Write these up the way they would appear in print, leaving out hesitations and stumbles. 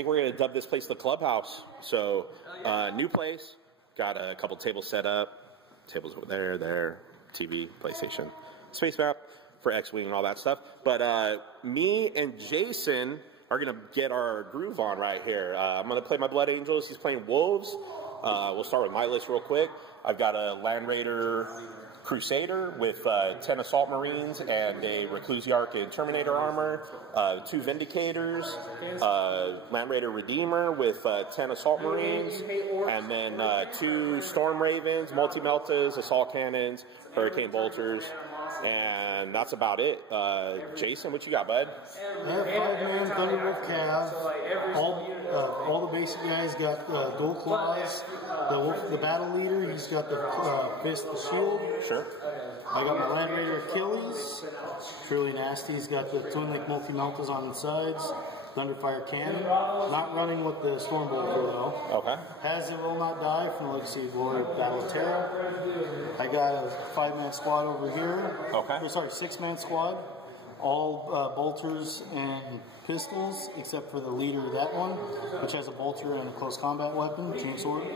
think we're going to dub this place the clubhouse. So, new place. Got a couple tables set up. Tables over there, TV, PlayStation, space map for X-Wing and all that stuff. But me and Jason are going to get our groove on right here. I'm going to play my Blood Angels. He's playing Wolves. We'll start with my list real quick. I've got a Land Raider Crusader with 10 Assault Marines and a Reclusiarch and Terminator armor, 2 Vindicators, Land Raider Redeemer with 10 Assault Marines, and then 2 Storm Ravens, Multi-Meltas, Assault Cannons, Hurricane Bolters, and that's about it. Jason, what you got, bud? I have 5-man Thunderwolf Cav. All the basic guys got dual claws. The battle leader, he's got the fist, the shield. Sure. I got my Land Raider Achilles. Truly nasty. He's got the Twin Link Multi-Meltas on the sides. Thunderfire Cannon. Not running with the Stormbolter though. Okay. Has It Will Not Die from the Legacy of Glory Battle of Terra. I got a 5-man squad over here. Okay. Sorry, 6-man squad. All bolters and pistols, except for the leader of that one, which has a bolter and a close combat weapon, chainsword.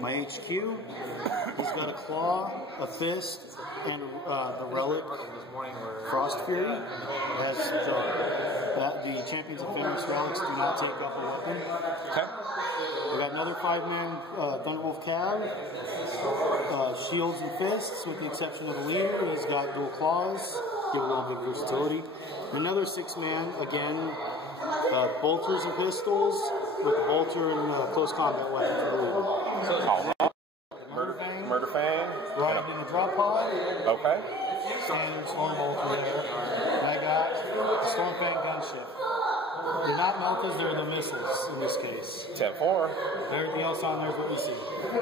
My HQ, he's got a claw, a fist, and the relic, Frost Fury. Has the Champions of Fenris relics do not take up a weapon. Okay. We got another 5-man Thunderwolf Cav, shields and fists, with the exception of the leader. He's got dual claws, give a little bit of versatility. Another 6-man, again, bolters and pistols, with a bolter and close combat weapon for the leader. Murder Fang. Right in the drop pod. Okay. Standard Storm Bolter there. And I got the Storm Fang gunship. They're not meltas, they're the missiles in this case. 10-4. Everything else on there is what you see.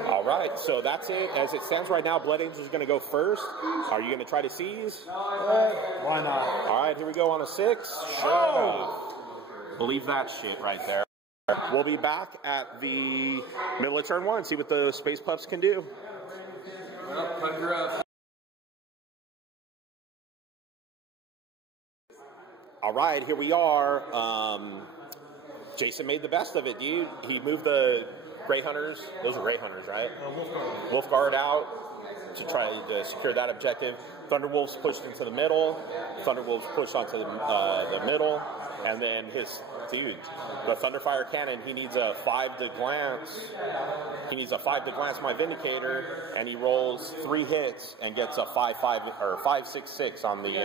All right, so that's it. As it stands right now, Blood Angels is going to go first. Are you going to try to seize? Why not? All right, here we go on a 6. Show. Believe that shit right there. We'll be back at the middle of turn 1, see what the Space Pups can do. All right, here we are. Jason made the best of it, dude. He moved the Grey Hunters. Those are Grey Hunters, right? Wolf Guard out to try to secure that objective. Thunderwolves pushed into the middle. Thunderwolves pushed onto the middle. And then the Thunderfire Cannon, he needs a 5 to glance. He needs a 5 to glance my Vindicator, and he rolls 3 hits and gets a 5-5 or 5-6-6 on the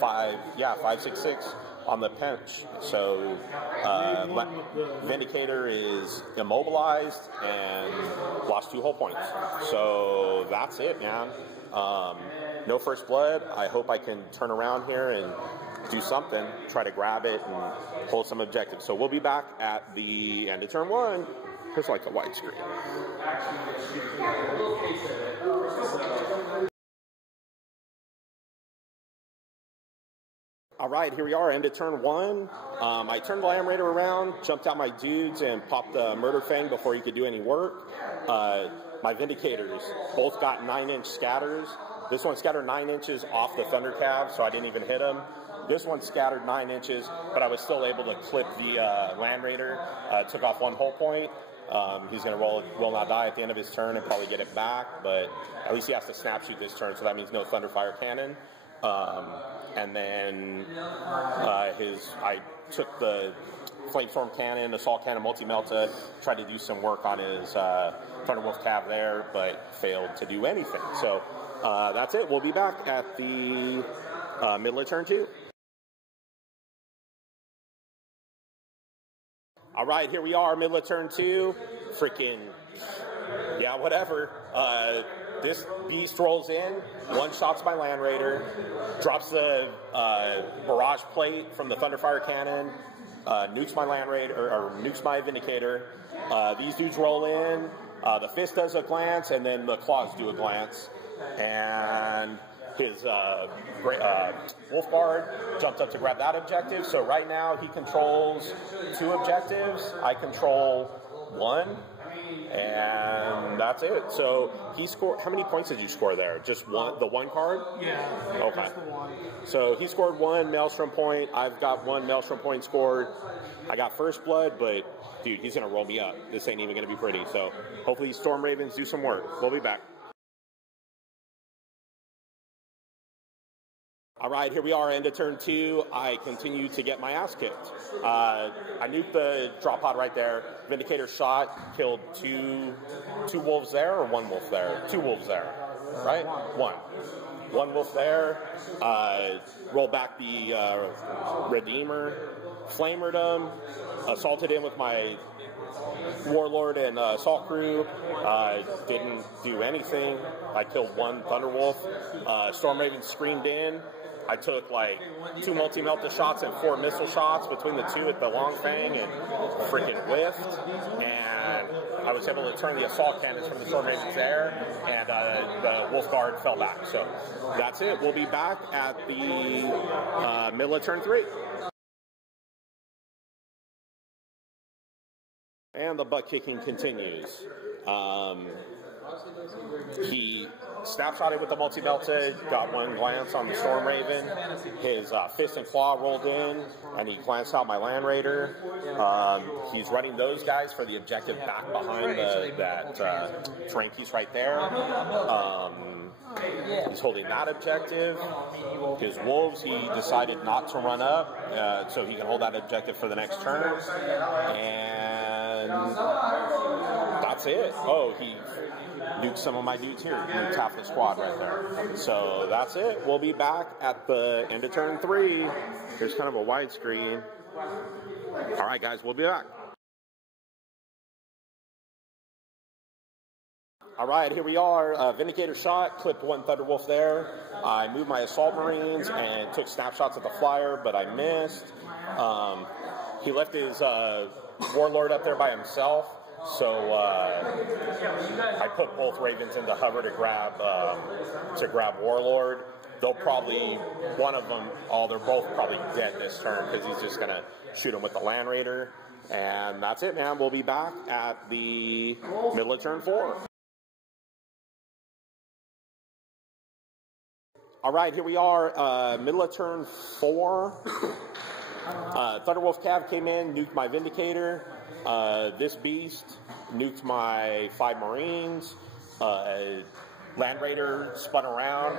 5-6-6 on the pinch. So Vindicator is immobilized and lost 2 hull points. So that's it, man. No first blood. I hope I can turn around here and do something, try to grab it and hold some objectives. So we'll be back at the end of turn 1. Here's like a widescreen. All right, here we are, end of turn 1. I turned the Land Raider around, jumped out my dudes, and popped the Murder Fang before he could do any work. My Vindicators both got 9-inch scatters. This one scattered 9 inches off the Thunder Cav, so I didn't even hit him. This one scattered 9 inches, but I was still able to clip the Land Raider. Took off 1 hull point. He's going to will not die at the end of his turn and probably get it back, but at least he has to snap shoot this turn, so that means no Thunderfire Cannon. And then I took the Flamestorm Cannon, Assault Cannon, Multi-Melta, tried to do some work on his Thunderwolf Cav there, but failed to do anything. So that's it. We'll be back at the middle of turn 2. All right, here we are, middle of turn 2. Freaking, yeah, whatever. This beast rolls in, one-shots my Land Raider, drops the barrage plate from the Thunderfire Cannon, nukes my Land Raider, or nukes my Vindicator. These dudes roll in, the fist does a glance, and then the claws do a glance. And his Wolf Guard jumped up to grab that objective. So right now he controls 2 objectives. I control 1. And that's it. So he scored. How many points did you score there? Just one, the one card? Yeah. Okay. Just the one. So he scored one Maelstrom point. I've got one Maelstrom point scored. I got first blood, but dude, he's gonna roll me up. This ain't even gonna be pretty. So hopefully Storm Ravens do some work. We'll be back. All right, here we are, end of turn 2. I continue to get my ass kicked. I nuked the drop pod right there. Vindicator shot, killed two wolves there, or one wolf there? 2 wolves there, right? One wolf there. Rolled back the Redeemer, flamered him, assaulted him with my Warlord and assault crew. Didn't do anything. I killed one Thunderwolf. Storm Raven screamed in. I took like 2 multi-melta shots and 4 missile shots between the 2 at the Long Fang and freaking whiffed. And I was able to turn the assault cannons from the Storm Ravens there, and the Wolf Guard fell back. So that's it. We'll be back at the middle of turn 3. And the butt kicking continues. He snapshotted with the multi-melta, got one glance on the Storm Raven. His fist and claw rolled in, and he glanced out my Land Raider. He's running those guys for the objective back behind that terrain piece right there. He's holding that objective. His wolves, he decided not to run up, so he can hold that objective for the next turn. And that's it. Oh, he nuked some of my dudes here. Nuked half the squad right there. So that's it. We'll be back at the end of turn 3. Here's kind of a widescreen. All right, guys, we'll be back. All right, here we are. Vindicator shot, clipped one Thunderwolf there. I moved my Assault Marines and took snapshots at the flyer, but I missed. He left his Warlord up there by himself, so I put both Ravens into hover to grab Warlord. They'll probably, one of them, they're both probably dead this turn because he's just going to shoot him with the Land Raider. And that's it, man. We'll be back at the middle of turn 4. All right, here we are, middle of turn 4. Thunderwolf Cav came in, nuked my Vindicator. This beast nuked my 5 Marines. Land Raider spun around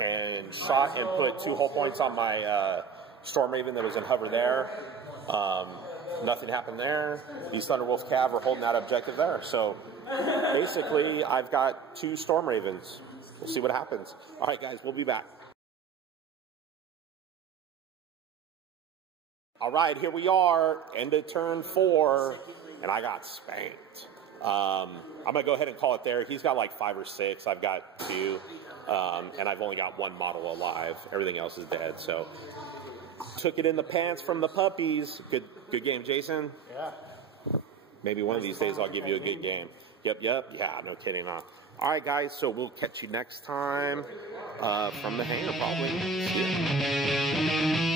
and shot and put 2 hull points on my Storm Raven that was in hover there. Nothing happened there. These Thunderwolf Cav are holding that objective there. So basically, I've got 2 Storm Ravens. We'll see what happens. All right, guys, we'll be back. All right, here we are, end of turn 4, and I got spanked. I'm going to go ahead and call it there. He's got like 5 or 6. I've got 2, and I've only got 1 model alive. Everything else is dead, so took it in the pants from the puppies. Good game, Jason? Yeah. Maybe one of these days I'll give you a good game. Yep. Yeah, no kidding, huh? All right, guys, so we'll catch you next time from the hangar, probably. See ya.